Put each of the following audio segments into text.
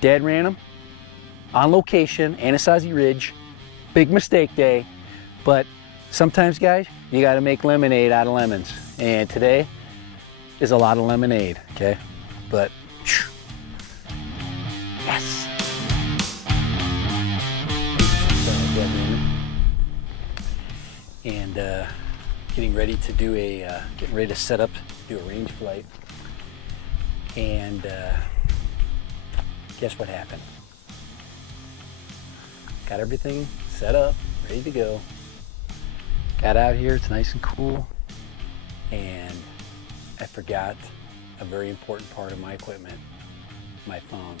dead random, on location, Anasazi Ridge, big mistake day, but sometimes, guys, you gotta make lemonade out of lemons, and today is a lot of lemonade, okay? But, yes! Dead random. And getting ready to do getting ready to set up, do a range flight, and guess what happened? Got everything set up, ready to go. Got out here, it's nice and cool, and I forgot a very important part of my equipment, my phone.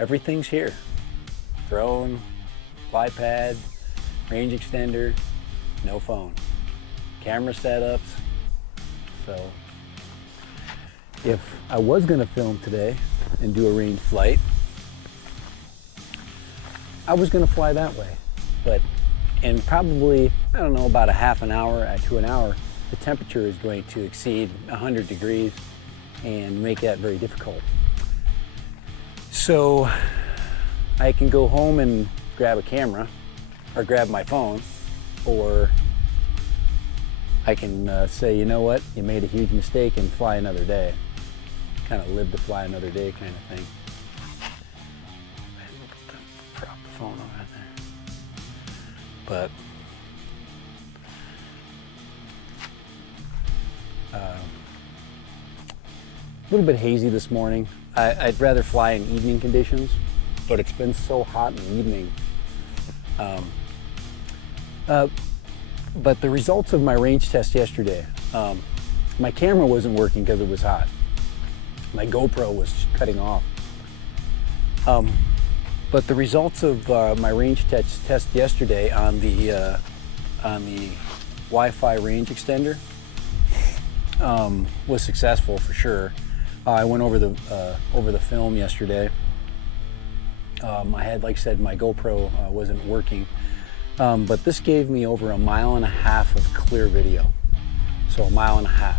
Everything's here. Drone, Flypad, range extender, no phone. Camera setups. So if I was gonna film today and do a range flight, I was gonna fly that way. But in probably, I don't know, about a half an hour to an hour, the temperature is going to exceed 100 degrees and make that very difficult. So I can go home and grab a camera or grab my phone, or I can say, you know what, you made a huge mistake and fly another day. Kind of live to fly another day kind of thing. Prop the phone on right there. But a little bit hazy this morning. I'd rather fly in evening conditions, but it's been so hot in the evening. But the results of my range test yesterday, my camera wasn't working because it was hot. My GoPro was cutting off. But the results of my range test yesterday on the Wi-Fi range extender was successful for sure. I went over the film yesterday. I had, like I said, my GoPro wasn't working. But this gave me over 1.5 miles of clear video. So 1.5 miles.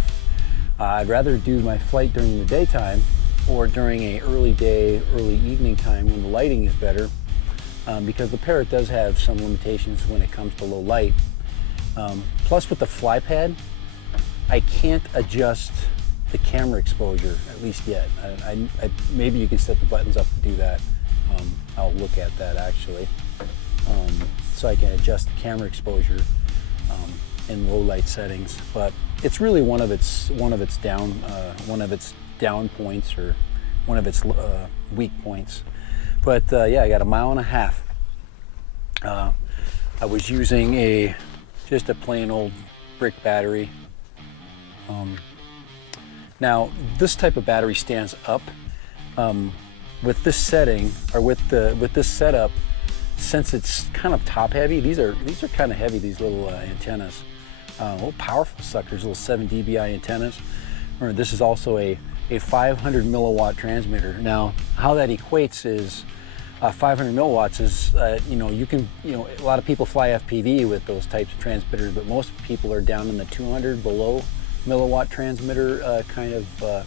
I'd rather do my flight during the daytime or during a early day, early evening time when the lighting is better, because the Parrot does have some limitations when it comes to low light. Plus with the Flypad, I can't adjust the camera exposure, at least yet. Maybe you can set the buttons up to do that. I'll look at that actually. So I can adjust the camera exposure in low light settings, but it's really one of its down points, or one of its weak points. But yeah, I got 1.5 miles. I was using just a plain old brick battery. Now this type of battery stands up. With this setting, or with this setup, since it's kind of top heavy, these are kind of heavy, these little antennas. Little powerful suckers, little 7 dBi antennas. Or this is also a 500 milliwatt transmitter. Now, how that equates is 500 milliwatts is, a lot of people fly FPV with those types of transmitters, but most people are down in the 200 below milliwatt transmitter kind of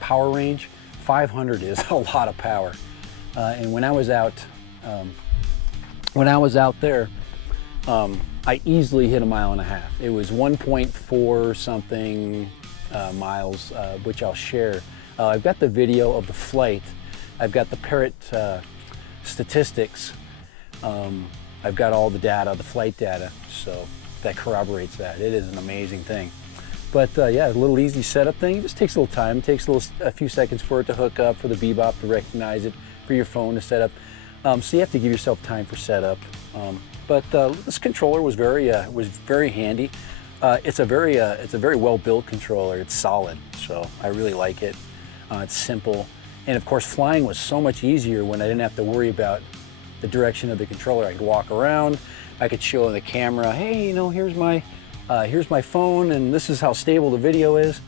power range. 500 is a lot of power. And when I was out there, I easily hit 1.5 miles. It was 1.4 something miles, which I'll share. I've got the video of the flight. I've got the Parrot statistics. I've got all the data, the flight data, so that corroborates that. It is an amazing thing. But yeah, a little easy setup thing. It just takes a little time. It takes a few seconds for it to hook up, for the Bebop to recognize it, for your phone to set up. So you have to give yourself time for setup. But this controller was very handy. It's a very well built controller. It's solid, so I really like it. It's simple, and of course, flying was so much easier when I didn't have to worry about the direction of the controller. I could walk around. I could show the camera, hey, here's my phone, and this is how stable the video is.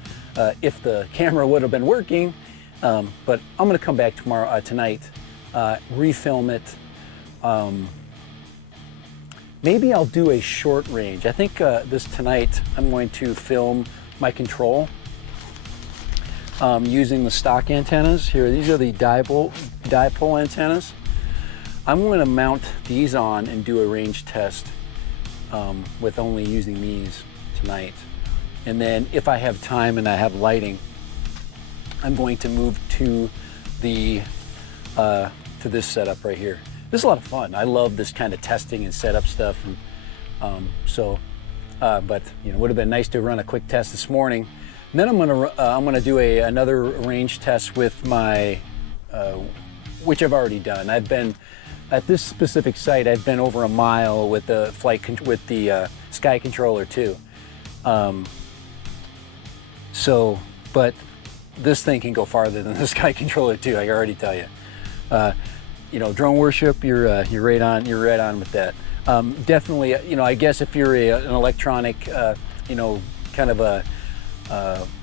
If the camera would have been working, but I'm going to come back tonight, refilm it. Maybe I'll do a short range. I think tonight I'm going to film my control. using the stock antennas. Here, these are the dipole antennas. I'm going to mount these on and do a range test with only using these tonight. And then if I have time and I have lighting, I'm going to move to the to this setup right here. This is a lot of fun. I love this kind of testing and setup stuff. And but you know, it would have been nice to run a quick test this morning. And then I'm gonna do another range test with my which I've already done. I've been at this specific site. I've been over a mile with the Sky Controller too. But this thing can go farther than the Sky Controller too. I can already tell you. You know, drone worship. You're right on. You're right on with that. Definitely. You know, I guess if you're an electronic, you know, kind of a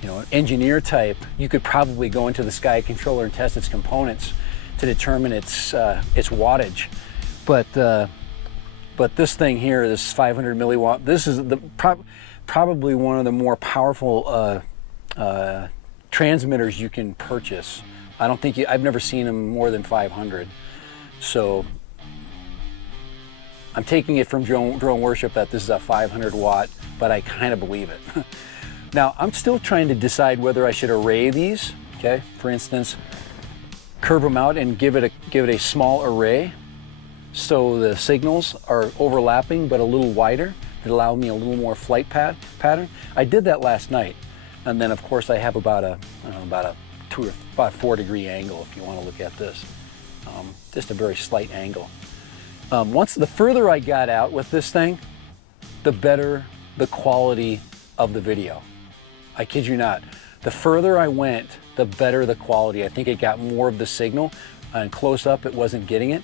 you know, engineer type, you could probably go into the Sky Controller and test its components to determine its wattage. But this thing here, this 500 milliwatt, this is probably one of the more powerful transmitters you can purchase. I don't think I've never seen them more than 500. So I'm taking it from drone worship that this is a 500 watt, but I kind of believe it. Now I'm still trying to decide whether I should array these. Okay, for instance, curve them out and give it a small array, so the signals are overlapping but a little wider. It allowed me a little more flight pattern. I did that last night, and then of course I have about a 4 degree angle if you want to look at this. Just a very slight angle. The further I got out with this thing, the better the quality of the video. I kid you not. The further I went, the better the quality. I think it got more of the signal, and close up it wasn't getting it.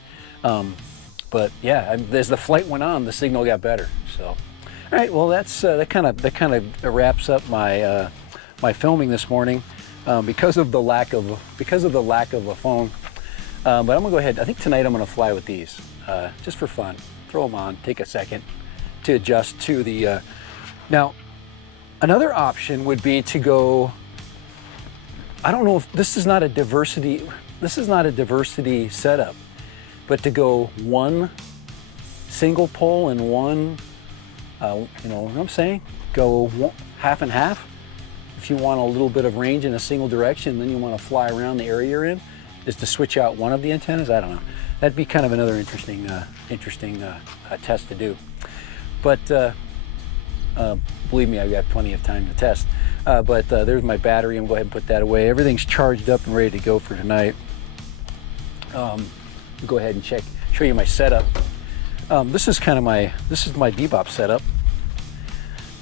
But yeah, as the flight went on, the signal got better. So, all right. Well, that kind of wraps up my my filming this morning because of the lack of a phone. But I'm gonna go ahead. I think tonight I'm gonna fly with these just for fun. Throw them on. Take a second to adjust to the. Now, another option would be to go. I don't know if this is not a diversity. This is not a diversity setup, but to go one single pole and one. You know what I'm saying? Go half and half. If you want a little bit of range in a single direction, then you want to fly around the area you're in, is to switch out one of the antennas. I don't know. That'd be kind of another interesting test to do. But believe me, I've got plenty of time to test. But there's my battery. I'm going to go ahead and put that away. Everything's charged up and ready to go for tonight. I'll go ahead and show you my setup. This is my BEBOP setup.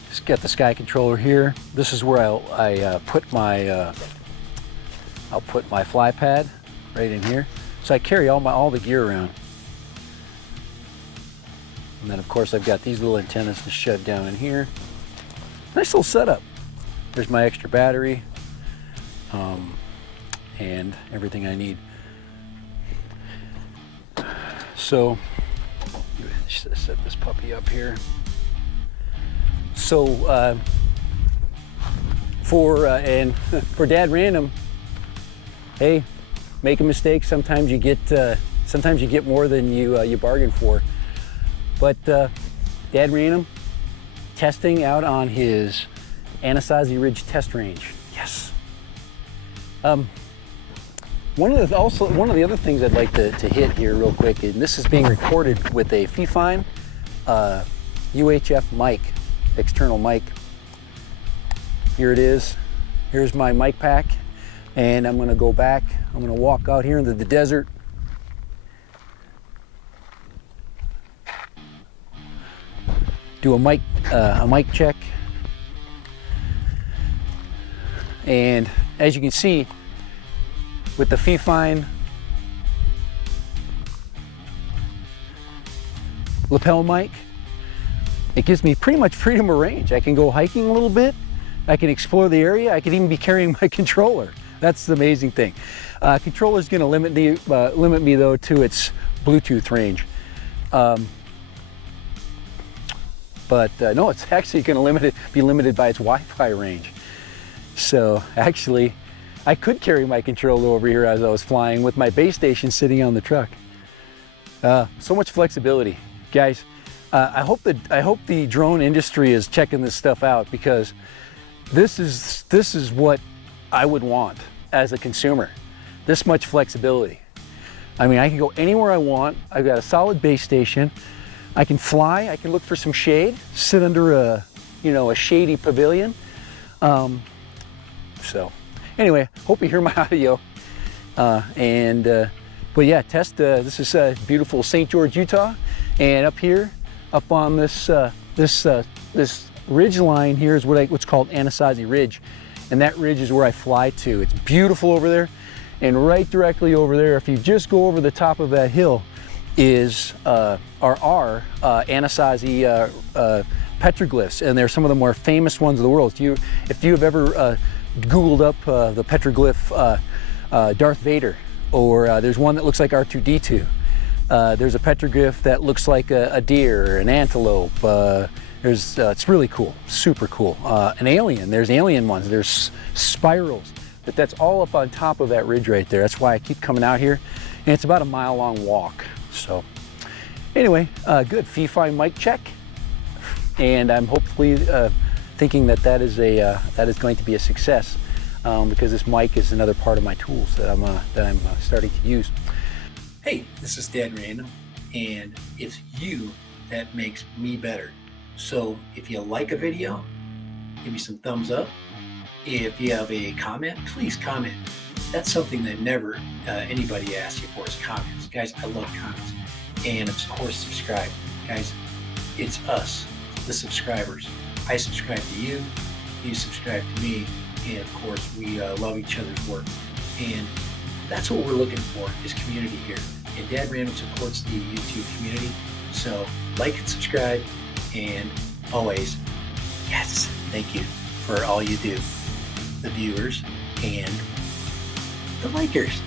Just got the Sky Controller here. This is where I'll put my Flypad right in here. So I carry all the gear around. And then of course I've got these little antennas to shove down in here. Nice little setup. There's my extra battery and everything I need. So set this puppy up here. So for Dad Random, hey, make a mistake. Sometimes you get more than you bargain for. But Dad Random testing out on his Anasazi Ridge test range. Yes. One of the other things I'd like to hit here real quick, and this is being recorded with a Flypad UHF mic, external mic. Here it is. Here's my mic pack, and I'm gonna go back. I'm gonna walk out here into the desert. Do a mic check, and as you can see, with the Flypad lapel mic, it gives me pretty much freedom of range. I can go hiking a little bit. I can explore the area. I could even be carrying my controller. That's the amazing thing. Controller is going to limit me though to its Bluetooth range. No, it's actually going to be limited by its Wi-Fi range. So actually, I could carry my controller over here as I was flying with my base station sitting on the truck. So much flexibility, guys. I hope the drone industry is checking this stuff out, because this is what I would want as a consumer. This much flexibility. I mean, I can go anywhere I want. I've got a solid base station. I can fly. I can look for some shade, sit under a shady pavilion. So anyway, hope you hear my audio. But yeah, test. This is beautiful St. George, Utah, and up here, up on this ridge line here is what's called Anasazi Ridge, and that ridge is where I fly to. It's beautiful over there, and right directly over there, if you just go over the top of that hill, is our Anasazi petroglyphs, and they're some of the more famous ones of the world. If you have ever Googled up the petroglyph Darth Vader, or there's one that looks like R2-D2. There's a petroglyph that looks like a deer, an antelope. It's really cool, super cool. An alien, there's alien ones, there's spirals, but that's all up on top of that ridge right there. That's why I keep coming out here, and it's about a mile-long walk. So anyway, good, FIFI mic check, and I'm hopefully thinking that is going to be a success, because this mic is another part of my tools that I'm starting to use. Hey, this is Dad Random, and it's you that makes me better. So if you like a video, give me some thumbs up. If you have a comment, please comment. That's something that never anybody asks you for, is comments. Guys, I love comments. And of course, subscribe. Guys, it's us, the subscribers. I subscribe to you, you subscribe to me, and of course, we love each other's work. And that's what we're looking for, is community here. And Dad Random supports the YouTube community. So like and subscribe, and always, yes, thank you for all you do, the viewers and the likers.